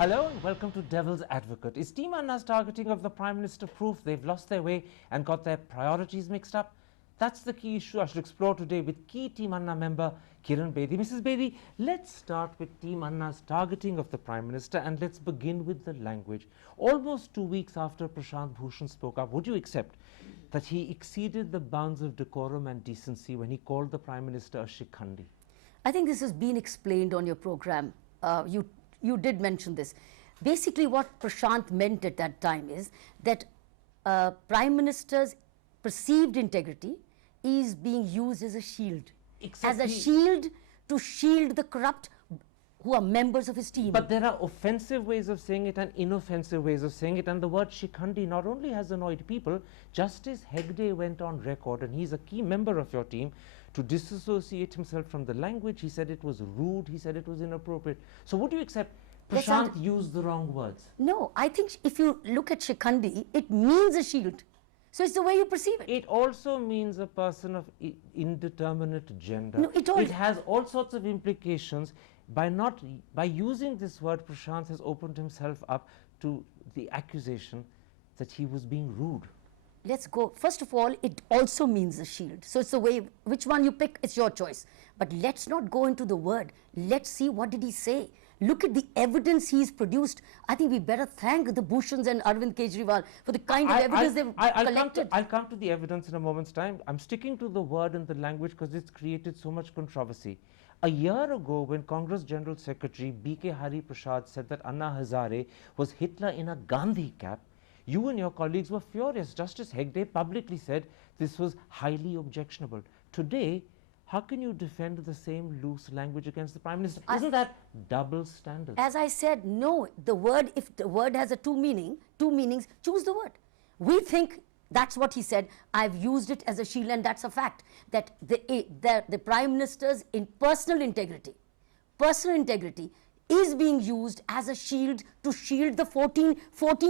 Hello and welcome to Devil's Advocate. Is Team Anna's targeting of the Prime Minister proof they've lost their way and got their priorities mixed up? That's the key issue I should explore today with key Team Anna member Kiran Bedi. Mrs. Bedi, let's start with Team Anna's targeting of the Prime Minister and let's begin with the language. Almost 2 weeks after Prashant Bhushan spoke up, would you accept that he exceeded the bounds of decorum and decency when he called the Prime Minister a shikhandi? I think this has been explained on your program. You did mention this. Basically, what Prashant meant at that time is that Prime Minister's perceived integrity is being used as a shield. Exactly. As a shield to shield the corrupt who are members of his team. But there are offensive ways of saying it and inoffensive ways of saying it, and the word shikhandi not only has annoyed people, Justice Hegde went on record, and he's a key member of your team, to disassociate himself from the language. He said it was rude, he said it was inappropriate. So would you accept Prashant used the wrong words? No, I think if you look at shikhandi, it means a shield. So it's the way you perceive it. It also means a person of indeterminate gender. No, it has all sorts of implications. By using this word, Prashant has opened himself up to the accusation that he was being rude. Let's go. First of all, it also means a shield. So it's the way, which one you pick, it's your choice. But let's not go into the word. Let's see what did he say. Look at the evidence he's produced. I think we better thank the Bhushans and Arvind Kejriwal for the kind of evidence they've collected. I'll come to the evidence in a moment's time. I'm sticking to the word and the language because it's created so much controversy. A year ago, when Congress General Secretary B.K. Hari Prasad said that Anna Hazare was Hitler in a Gandhi cap, you and your colleagues were furious. Justice Hegde publicly said this was highly objectionable. Today, how can you defend the same loose language against the Prime Minister? Isn't that double standard? As I said, no. The word, if the word has two meanings, choose the word. We think that's what he said. I've used it as a shield, and that's a fact. That the Prime Minister's personal integrity is being used as a shield to shield the 14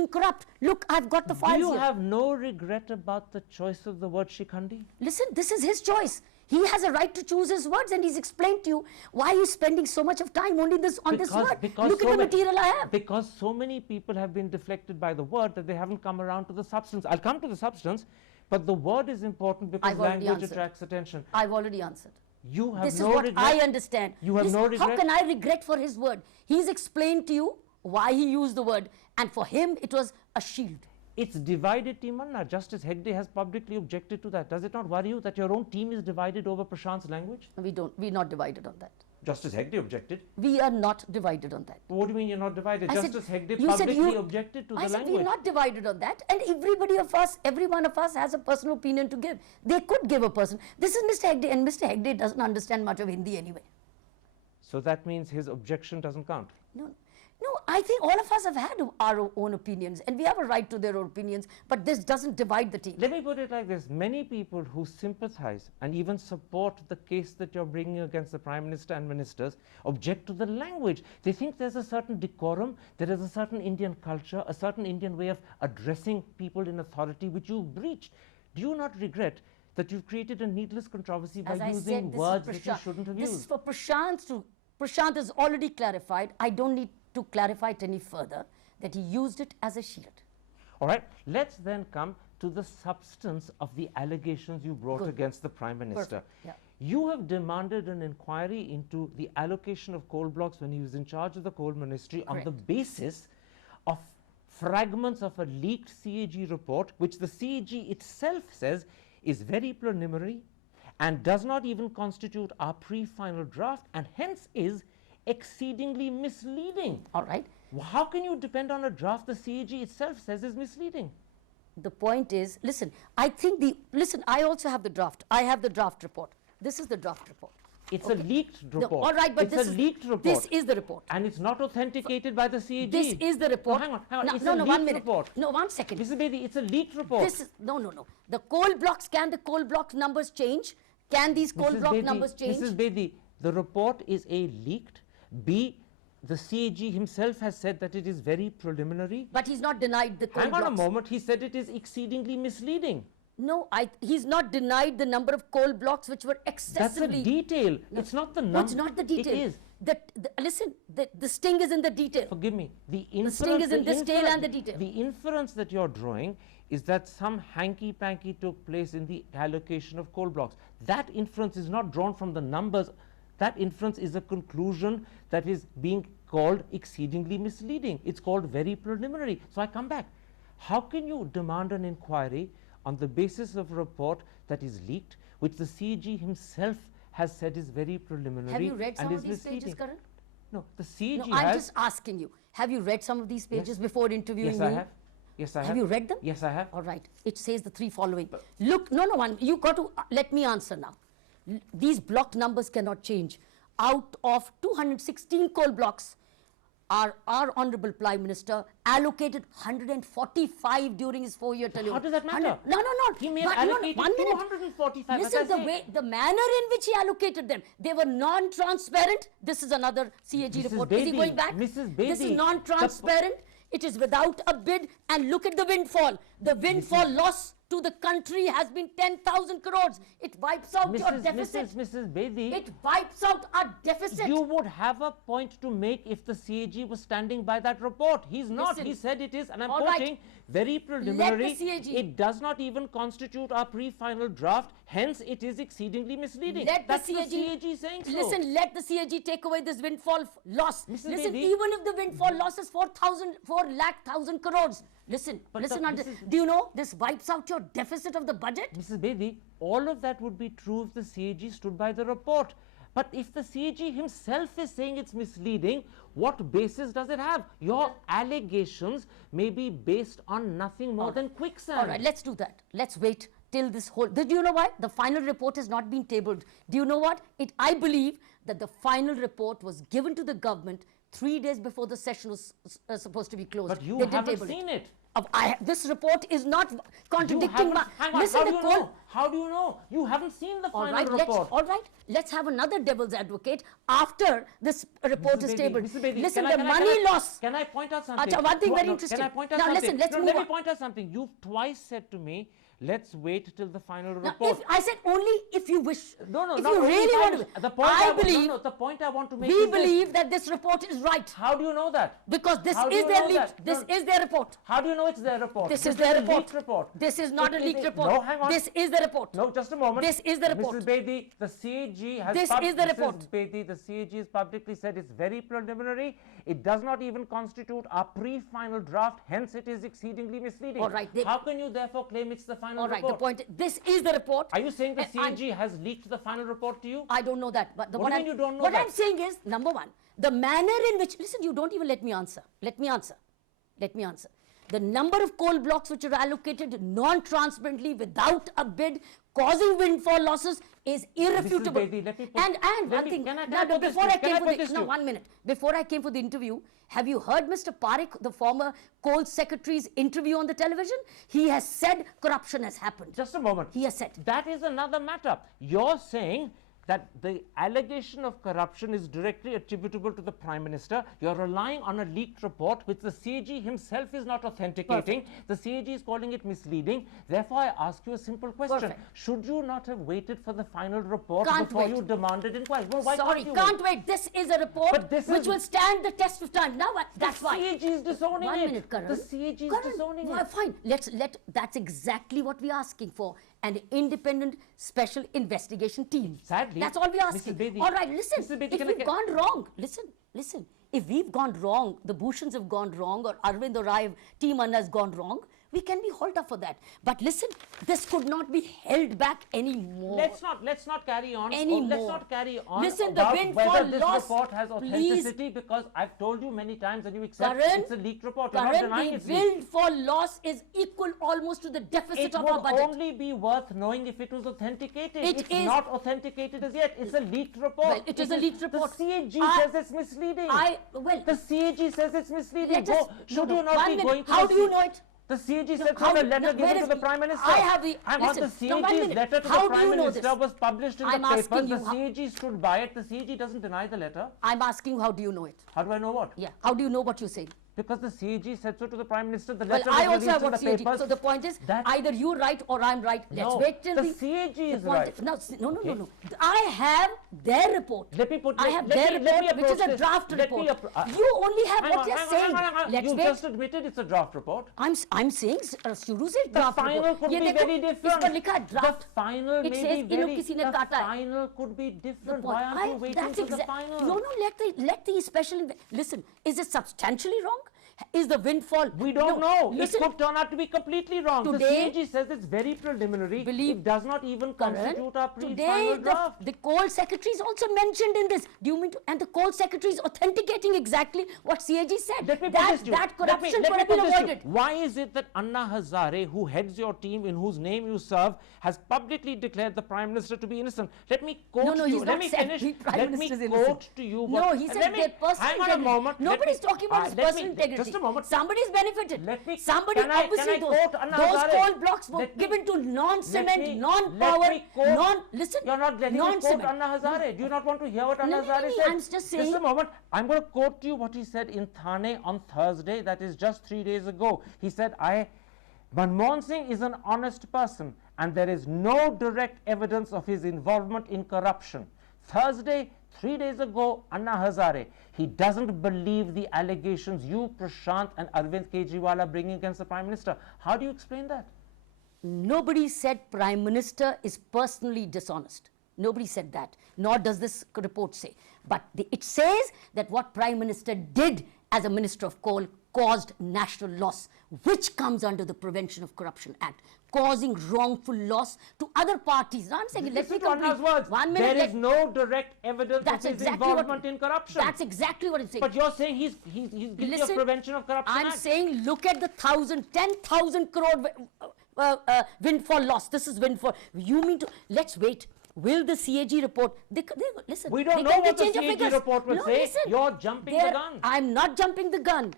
corrupt. Look, I've got the files here. Do you have no regret about the choice of the word shikhandi? Listen, this is his choice. He has a right to choose his words, and he's explained to you why he's spending so much of time only on this word. Look at the material I have. Because so many people have been deflected by the word that they haven't come around to the substance. I'll come to the substance, but the word is important because language attracts attention. I've already answered. You have this no is what regret. I understand. You have no regret. How can I regret for his word? He's explained to you why he used the word, and for him it was a shield. It's divided Team Anna. Justice Hegde has publicly objected to that. Does it not worry you that your own team is divided over Prashant's language? We're not divided on that. Justice Hegde objected. We are not divided on that. What do you mean you're not divided? Justice Hegde you publicly objected to the language. I said we're not divided on that, and every one of us has a personal opinion to give. They could give a person. This is Mr. Hegde, and Mr. Hegde doesn't understand much of Hindi anyway. So that means his objection doesn't count? No, I think all of us have had our own opinions, and we have a right to their own opinions, but this doesn't divide the team. Let me put it like this. Many people who sympathize and even support the case that you're bringing against the Prime Minister and ministers object to the language. They think there's a certain decorum, there is a certain Indian culture, a certain Indian way of addressing people in authority which you've breached. Do you not regret that you've created a needless controversy by using words that you shouldn't have used? This is for Prashant. Prashant has already clarified. I don't need to clarify it any further, that he used it as a shield. All right, let's then come to the substance of the allegations you brought against the Prime Minister. Yeah. You have demanded an inquiry into the allocation of coal blocks when he was in charge of the coal ministry on the basis of fragments of a leaked CAG report, which the CAG itself says is very preliminary and does not even constitute our pre-final draft, and hence is exceedingly misleading. All right. How can you depend on a draft the CAG itself says is misleading? The point is, listen, I also have the draft. I have the draft report. This is the draft report. It's a leaked report. No, all right, but it's a leaked report. This is the report. And it's not authenticated by the CAG. This is the report. No, hang on. No, It's no, a no, leaked 1 minute. report. No, 1 second. Mrs. Bedi, it's a leaked report. No. The coal blocks, can the coal block numbers change? Can these coal block numbers change? Mrs. Bedi, the report is A, leaked, B, the CAG himself has said that it is very preliminary. But he's not denied the coal blocks. Hang on a moment, he said it is exceedingly misleading. No, he's not denied the number of coal blocks which were That's a excessively. detail. It's not the number. No, it's not the detail. It is. Listen, the sting is in the detail. Forgive me. The sting is in this tale and the detail. The inference that you're drawing is that some hanky-panky took place in the allocation of coal blocks. That inference is not drawn from the numbers. That inference is a conclusion that is being called exceedingly misleading. It's called very preliminary. So I come back. How can you demand an inquiry on the basis of a report that is leaked, which the CAG himself has said is very preliminary? Have you read some and of these misleading? pages, Karan? No, the CAG No, I'm just asking you. Have you read some of these pages before interviewing Yes, me? I have. Yes, I have. Have you read them? Yes, I have. All right. It says the three following. Look, no, you got to let me answer now. These block numbers cannot change. Out of 216 coal blocks, our Honorable Prime Minister allocated 145 during his 4-year tenure. How does that matter? No. He may But have allocated 245. Listen, the manner in which he allocated them, they were non-transparent. This is another CAG Mrs. report. Bedi, Is he going back? Mrs. This is Bedi, non-transparent. It is without a bid. And look at the windfall. The windfall loss to the country has been 10,000 crores. It wipes out your deficit. Mrs. Bedi, It wipes out our deficit. you would have a point to make if the CAG was standing by that report. He's not. Listen. He said it is, and I'm All right. quoting, very preliminary. CAG. It does not even constitute our pre-final draft. Hence, it is exceedingly misleading. That's the CAG saying so. Listen, let the CAG take away this windfall loss. Mrs. Listen, Bedi. even if the windfall loss is 4,000,000 crores. Listen, But listen. Mrs. Do you know this wipes out your deficit of the budget? Mrs. Bedi, all of that would be true if the CAG stood by the report. But if the CAG himself is saying it's misleading, what basis does it have? Your allegations may be based on nothing more than quicksand. All right, let's do that. Let's wait till this whole. Do you know why? The final report has not been tabled. Do you know what? I believe that the final report was given to the government 3 days before the session was supposed to be closed. But you They didn't haven't table seen it. This report is not contradicting my. Hang on, Listen, how do the you coal. know? How do you know? You haven't seen the All final right, report. let's have another devil's advocate after this report Mrs. is Bedi, tabled. Mrs. Bedi, Listen, can the I- money loss. Can I point out something? Acha, one thing very No, interesting. Can I point out Now something? listen, let's move let on. me point out something. You've twice said to me, let's wait till the final Now, report. if I said only if you wish. No, if not you only really if want wish. to. The point I I want- believe. no, the point I want to make We is this. believe that this report is right How do you know that? because this How do is you their know leaked. that? This No. is their report. How do you know it's their report? This is their a report. leaked report. This is not a It leaked is report. No, hang on. This is the report. No, just a moment. This is the report. Mrs. Bedi, the CAG has. This is the report. Mrs. Bedi, the CAG has publicly said it's very preliminary. It does not even constitute our pre-final draft. Hence, it is exceedingly misleading. All right, How can you therefore claim it's the final All right, report? the point. This is the report. Are you saying the And I'm- CAG has leaked the final report to you? I don't know that, but What do you mean you don't know what that? I'm saying is, number one, the manner in which, listen, you don't even let me answer. Let me answer. The number of coal blocks which are allocated non-transparently without a bid, causing windfall losses, is irrefutable. Bedi, let me put- and let one me- thing, can I now, put this before to I you? Can came I for put the, this to no, you? 1 minute, before I came for the interview, have you heard Mr. Parekh, the former coal secretary's interview on the television? He has said corruption has happened. Just a moment. He has said. That is another matter. You're saying that the allegation of corruption is directly attributable to the Prime Minister. You're relying on a leaked report which the CAG himself is not authenticating. The CAG is calling it misleading. Therefore, I ask you a simple question. Perfect. Should you not have waited for the final report Can't before wait. you demanded inquiry? Well, why Sorry, can't you can't wait. This is a report But this which is- will stand the test of time. Now, that's The why. CAG is disowning 1 it. minute, Karan. The CAG is Karan, disowning well, it. Fine. That's exactly what we're asking for. An independent special investigation team. Sadly, That's all we're asking. Mrs. Bedi, All right, listen. Mrs. Bedi, If can I we've get- gone wrong, listen. If we've gone wrong, the Bhushans have gone wrong, or Arvind or I, Team Anna has gone wrong, we can be hauled up for that. But listen, this could not be held back anymore. Let's not carry on. Anymore. Let's not carry on Listen, the about windfall whether this loss, report has please. authenticity, because I've told you many times and you accept Karan, it's a leaked report. You're not Karan, denying the it's leaked. windfall loss is equal almost to the deficit It of our would budget. only be worth knowing if it was authenticated. It It's is- not authenticated as yet. It's a leaked report. Well, it is a leaked report. The CAG I- says it's misleading. Well, the CAG says it's misleading. let us- Should no, you not one be minute. going to How the do you know it? The CAG No, said how from a do- letter no, given where to is- the Prime Minister. I have the- I want the listen, no, one CAG's minute. letter to How the do Prime you know Minister this? was published in I'm the papers. asking The you how- CAG stood by it. The CAG doesn't deny the letter. I'm asking you, how do you know it? How do I know what? Yeah. How do you know what you're saying? Because the CAG said so to the Prime Minister. The Well, letter I was also have released what in the CAG. papers. So the point is, either you right or I'm right. Let's No, wait till the CAG is right. No, no. I have their report. I have their report, which is a draft report. You only have what you're saying. Let's you wait. just admitted it's a draft report. I'm saying Shuru se The draft final report. could ये be देखो, very different. इस पर लिखा है draft. The final It may says be इन लोग very. किसी ने The काटा है. final could be different. point. Why aren't you waiting for the final? No, let the special. Listen, is it substantially wrong? Is the windfall? We don't know. Listen, it could turn out to be completely wrong. Today, the CAG says it's very preliminary. Believe it does not even constitute our today pre-final draft. the coal secretary is also mentioned in this. Do you mean to? And the coal secretary is authenticating exactly what CAG said. Let me put this to you. That corruption Let me could have been put this to you. avoided. Why is it that Anna Hazare, who heads your team, in whose name you serve, has publicly declared the Prime Minister to be innocent? Let me quote No, you. he's Let not me said finish. the Prime Let Minister me is quote innocent. to you. No, he said their personal hang on a integrity. moment. Nobody's talking about his personal integrity. Just a moment. Somebody's benefited. Let me. Somebody can I obviously quote Anna those Hazare? coal blocks were Let me- given to non-cement, let me non-power, quote- listen. You're not letting me quote non-cement. Anna Hazare. Do you not want to hear what Anna No, no, Hazare no, said? I'm just saying. Just a moment. I'm going to quote to you what he said in Thane on Thursday. That is just 3 days ago. He said, Manmohan Singh is an honest person and there is no direct evidence of his involvement in corruption. Thursday, 3 days ago, Anna Hazare, he doesn't believe the allegations you, Prashant and Arvind Kejriwal are bringing against the Prime Minister. How do you explain that? Nobody said Prime Minister is personally dishonest. Nobody said that, nor does this report say. But it says that what Prime Minister did as a Minister of Coal caused national loss, which comes under the Prevention of Corruption Act, causing wrongful loss to other parties. Now I'm saying, let me complete. Words. 1 minute. There is no direct evidence of his involvement in corruption. That's exactly what I'm saying. But you're saying he's guilty of Prevention of Corruption I'm Act. saying look at the 10,000 crore windfall loss. This is windfall. You mean to, let's wait. Will the CAG report, listen. We don't know what the CAG report will say. Listen, you're jumping the gun. I'm not jumping the gun.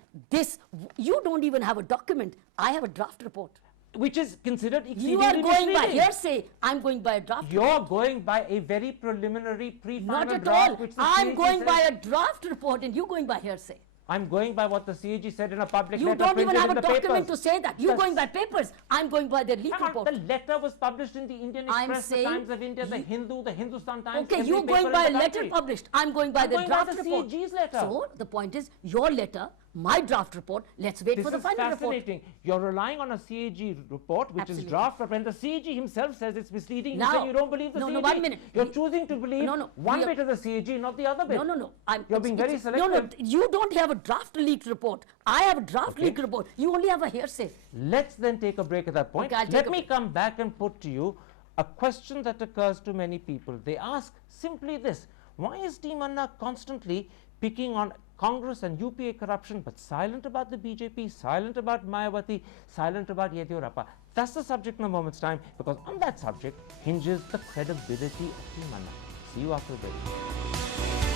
You don't even have a document. I have a draft report. Which is considered exceedingly You are going by misleading. hearsay. I'm going by a draft You're report. going by a very preliminary pre-final Not at draft. all. Which the I'm CAG going said. by a draft report and you going by hearsay. I'm going by what the CAG said in a public You letter don't even printed have in a the document papers. to say that. You're going by papers. I'm going by the leak Hang on, report. the letter was published in the Indian I'm Express, the saying Times of India, the Hindu, the Hindustan Times. Okay, every you're paper going in by a the letter country. published. I'm going by I'm the going by draft the report. CAG's letter. So the point is, your letter, my draft report, let's wait This for the is final report. fascinating. You're relying on a CAG report, which Absolutely. is draft, but when the CAG himself says it's misleading, Now- you say you don't believe the no, CAG. no, 1 minute. You're choosing to believe one we are- bit of the CAG, not the other bit. No. You're being very selective. No, you don't have a draft leaked report. I have a draft leaked report. You only have a hearsay. Let's then take a break at that point. Okay, I'll take Let a me break. come back and put to you a question that occurs to many people. They ask simply this: why is Team Anna constantly picking on Congress and UPA corruption, but silent about the BJP, silent about Mayawati, silent about Yediyurappa? That's the subject in a moment's time, because on that subject hinges the credibility of Team Anna. See you after the break.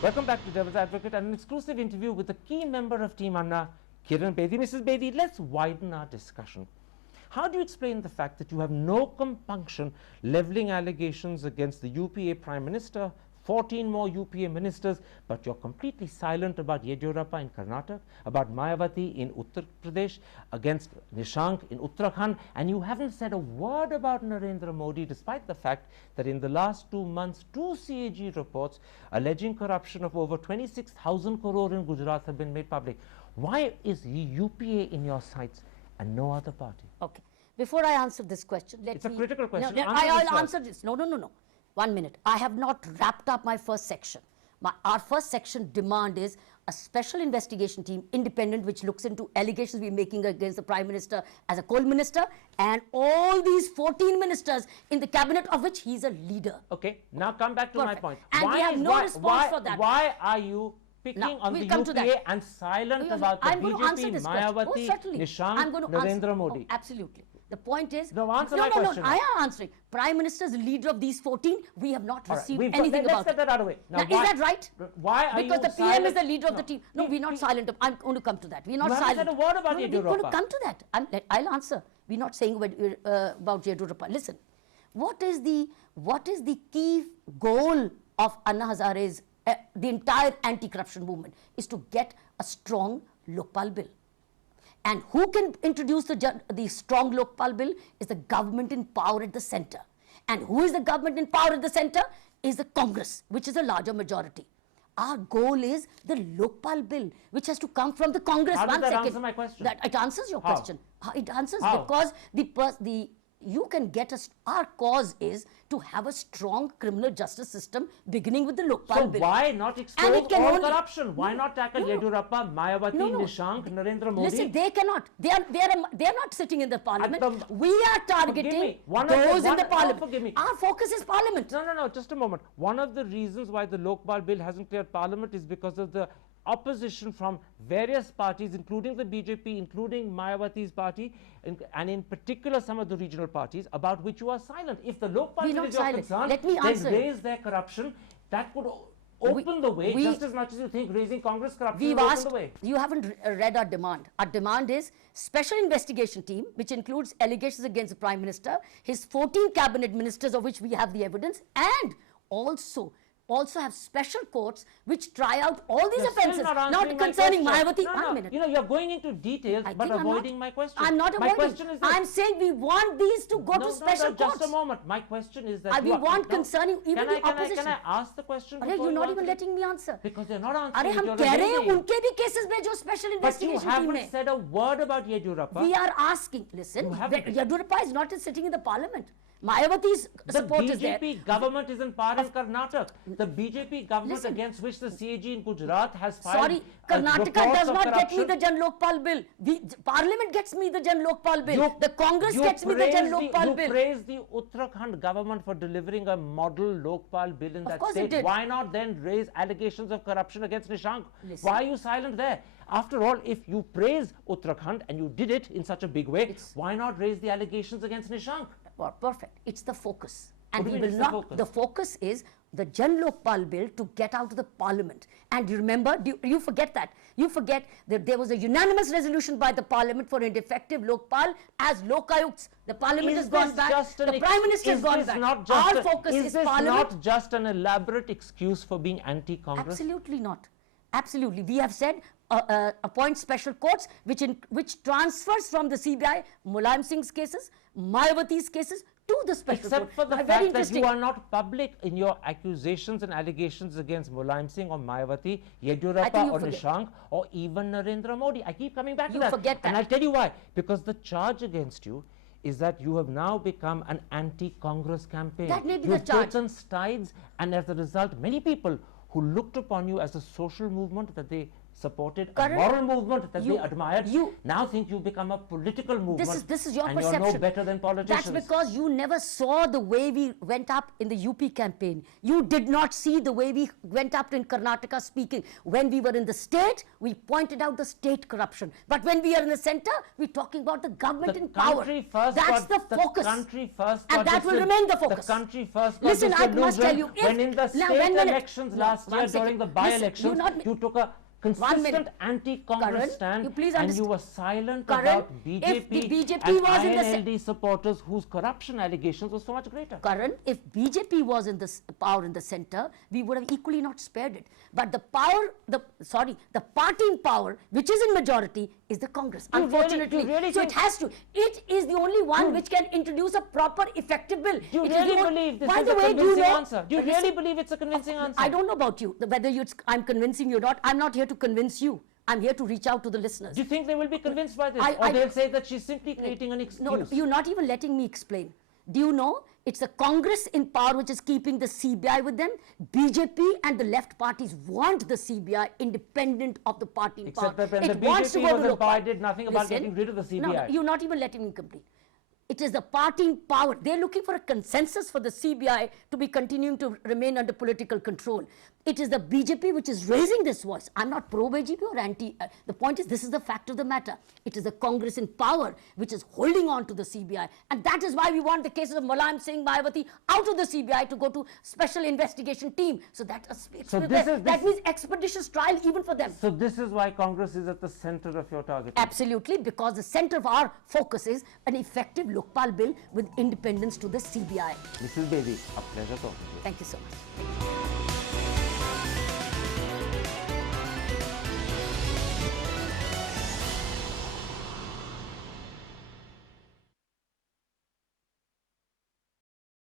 Welcome back to Devil's Advocate and an exclusive interview with a key member of Team Anna, Kiran Bedi. Mrs. Bedi, let's widen our discussion. How do you explain the fact that you have no compunction levelling allegations against the UPA Prime Minister, 14 more UPA ministers, but you're completely silent about Yediyurappa in Karnataka, about Mayawati in Uttar Pradesh, against Nishank in Uttarakhand, and you haven't said a word about Narendra Modi, despite the fact that in the last 2 months, 2 CAG reports alleging corruption of over 26,000 crore in Gujarat have been made public. Why is UPA in your sights and no other party? Okay. Before I answer this question, It's a critical question. No, Answer this I'll first. answer this. No. 1 minute. I have not wrapped up my first section. Our first section demand is a special investigation team, independent, which looks into allegations we're making against the Prime Minister as a coal minister and all these 14 ministers in the cabinet, of which he's a leader. Okay, now come back to my Perfect. point. And we have no response for that. Why are you picking Now, on we'll the come to UPA that. and silent about the I'm going to answer BJP, this question. Mayawati, certainly. Nishank, I'm going to Narendra answer. Modi. Absolutely. The point is, No, answer my question. I am answering. Prime Minister is the leader of these 14. We have not All right, received we've got- anything let's about get it. that out of the way. Now, why, is that right? Why are Because you the PM silent? is the leader of the team. No, we're not silent. I'm going to come to that. We're not You haven't silent. said a word about We're going to Yediyurappa. come to that. I'll answer. We're not saying about Yediyurappa. Listen, what is the key goal of Anna Hazare's, the entire anti-corruption movement, is to get a strong Lokpal bill. And who can introduce the strong Lokpal bill is the government in power at the centre. And who is the government in power at the centre? Is the Congress, which is a larger majority. Our goal is the Lokpal bill, which has to come from the Congress. How does One that second. answer my question? That it answers your How? question. It answers How? because you can get our cause is to have a strong criminal justice system beginning with the Lokpal So bill. why not And expose it can all only- corruption? Why not tackle Yediyurappa, Mayawati, Nishank, Narendra Modi? Listen, they cannot. They are not sitting in the parliament. We are targeting me, those in the no, parliament. forgive me. Our focus is parliament. No, just a moment. One of the reasons why the Lokpal bill hasn't cleared parliament is because of the opposition from various parties, including the BJP, including Mayawati's party, and in particular some of the regional parties, about which you are silent. If the Lokpal We're bill not is your silent. concern, Let me answer then you. raise their corruption. That could open the way, just as much as you think raising Congress corruption We've will open asked, the way. you haven't read our demand. Our demand is special investigation team, which includes allegations against the Prime Minister, his 14 cabinet ministers, of which we have the evidence, and also have special courts which try out all these You're still offences, not not answering my concerning question. Mayawati. No, 1 minute. You know, you're going into details I but think avoiding my question. I'm not avoiding. My question is this. I'm saying we want these to go to special just courts. a moment. My question is that We want concerning even the opposition. Can I ask the question? Arey, before you're you not answer even it? letting me answer. Because they're not अरे answering. हम you're कह रहे हैं evading. उनके भी cases में जो special But you investigation team haven't में said a word about Yediyurappa. we are asking, listen, You haven't. Yediyurappa is not sitting in the parliament. Mayawati's support is there. The BJP government is in power in Karnataka. The BJP government Listen. against which the CAG in Gujarat has filed Sorry, Karnataka reports does of not get me corruption. the Jan Lokpal bill. Parliament gets me the Jan Lokpal bill. The Congress You gets me the Jan praise Lokpal You bill. praise the Uttarakhand government for delivering a model Lokpal bill in that course it state. did. Why not then raise allegations of corruption against Nishank? Listen. Why are you silent there? After all, if you praise Uttarakhand and you did it in such a big way, why not raise the allegations against Nishank? Well, perfect. It's the focus. And What do we you will mean not. it's the The focus is the Jan Lokpal bill to get out of the parliament. And you remember, you forget that. You forget that there was a unanimous resolution by the parliament for an effective Lokpal as Lokayukts. The parliament has gone back. The prime minister has gone back. Our focus is parliament. Is this not just an elaborate excuse for being anti-Congress? Absolutely not. Absolutely. We have said appoint special courts which transfers from the CBI Mulayam Singh's cases, Mayawati's cases to the special Except court. for the Very fact that interesting. you are not public in your accusations and allegations against Mulayam Singh or Mayawati, Yediyurappa you or forget. Nishank or even Narendra Modi. I keep coming back to You that. forget And that. I'll tell you why. Because the charge against you is that you have now become an anti-Congress campaign. That may be You've the charge. taken sides, and as a result, many people who looked upon you as a social movement that they supported, Karan, a moral movement that you- they admired, you- now think you've become a political movement. This is your and perception. you're no better than politicians. That's because you never saw the way we went up in the UP campaign. You did not see the way we went up in Karnataka speaking. When we were in the state, we pointed out the state corruption. But when we are in the center, we're talking about the government in power. That's the focus. Country first And got that will remain the focus. The country first got Listen, I must tell disillusioned you, when in the now, state one minute. elections No, last one year second. during the Listen, by-elections, you're not- you took a consistent minute. anti-Congress Karan, stand you please and understand. you were silent Karan, about if the BJP, BJP and was in the INLD supporters whose corruption allegations were so much greater. Karan, if BJP was in the power in the center, we would have equally not spared it. But the party in power, which is in majority, is the Congress. You Unfortunately, really so think- it has to. It is the only one which can introduce a proper, effective bill. Do you It is really the only- believe this By is the a way, convincing know, answer? Do you listen, really believe it's a convincing answer? I don't know about you, whether I'm convincing you or not. I'm not here to convince you. I'm here to reach out to the listeners. Do you think they will be convinced by this? I- or I- they'll say that she's simply creating an excuse? No, you're not even letting me explain. Do you know it's the Congress in power which is keeping the CBI with them? BJP and the left parties want the CBI independent of the party in Except power. that when the wants to BJP go was to in power, Lokpal. did nothing about Listen, getting rid of the CBI. No, you're not even letting me complete. It is the party in power. They're looking for a consensus for the CBI to be continuing to remain under political control. It is the BJP which is raising this voice. I'm not pro-BJP or anti. The point is, this is the fact of the matter. It is the Congress in power which is holding on to the CBI. And that is why we want the cases of Mulayam Singh, Mayawati out of the CBI to go to special investigation team. So that means expeditious trial even for them. So this is why Congress is at the center of your target. Absolutely, because the center of our focus is an effective Lokpal bill with independence to the CBI. Mrs. Bedi, a pleasure talking to you. Thank you so much.